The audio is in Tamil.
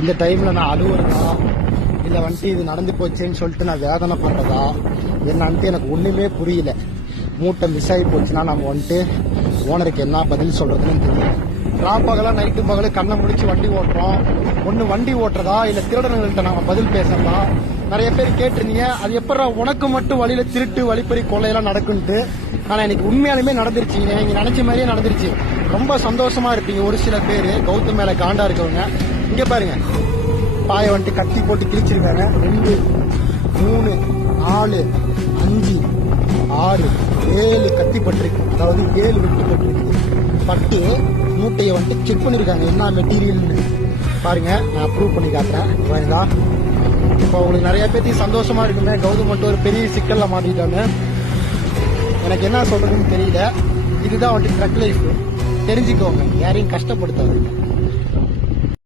இந்த டைமில் நான் அழுவுறதா இல்லை வந்துட்டு இது நடந்து போச்சேன்னு சொல்லிட்டு நான் வேதனைப்படுறதா என்னன்ட்டு எனக்கு ஒன்றுமே புரியல. மூட்டை மிஸ் ஆகி போச்சுன்னா நம்ம வந்துட்டு ஓனருக்கு என்ன பதில் சொல்கிறதுன்னு தெரியல. ராப்பகலாக நைட்டு பகல கண்ணை முடிச்சு வண்டி ஓட்டுறோம். ஒன்று வண்டி ஓட்டுறதா இல்லை திருடனுங்கள்கிட்ட நம்ம பதில் பேசுறதா? நிறைய பேர் கேட்டிருந்தீங்க, அது எப்படா உனக்கு மட்டும் வழியில் திருட்டு வழிப்பறி கொள்ளையெல்லாம் நடக்குன்ட்டு. ஆனால் எனக்கு உண்மையாலுமே நடந்துருச்சு. நீங்கள் நினச்ச மாதிரியே நடந்துருச்சு. ரொம்ப சந்தோஷமாக இருப்பீங்க ஒரு சில பேர் கௌதம் மேலே காண்டா இருக்கவங்க. இங்கே பாருங்க, பாயை வந்துட்டு கத்தி போட்டு கிழிச்சிருக்காங்க. 2, 3, 4, 5, 6, 7 கத்தி பட்டிருக்கு. அதாவது 7 வெட்டு பட்டிருக்கு. பட்டு மூட்டையை வந்துட்டு செக் பண்ணியிருக்காங்க என்ன மெட்டீரியல்னு. பாருங்க, நான் ப்ரூவ் பண்ணி காட்டுறேன். பாருங்க, இப்போ உங்களுக்கு நிறைய பேருக்கு சந்தோஷமா இருக்குமே, கௌதம் மட்டும் ஒரு பெரிய சிக்கல்ல மாட்டிட்டாங்க. எனக்கு என்ன சொல்றதுன்னு தெரியல. இதுதான் வந்துட்டு ட்ரக் லைஃப். தெரிஞ்சுக்கோங்க, யாரையும் கஷ்டப்படுத்தாதீங்க.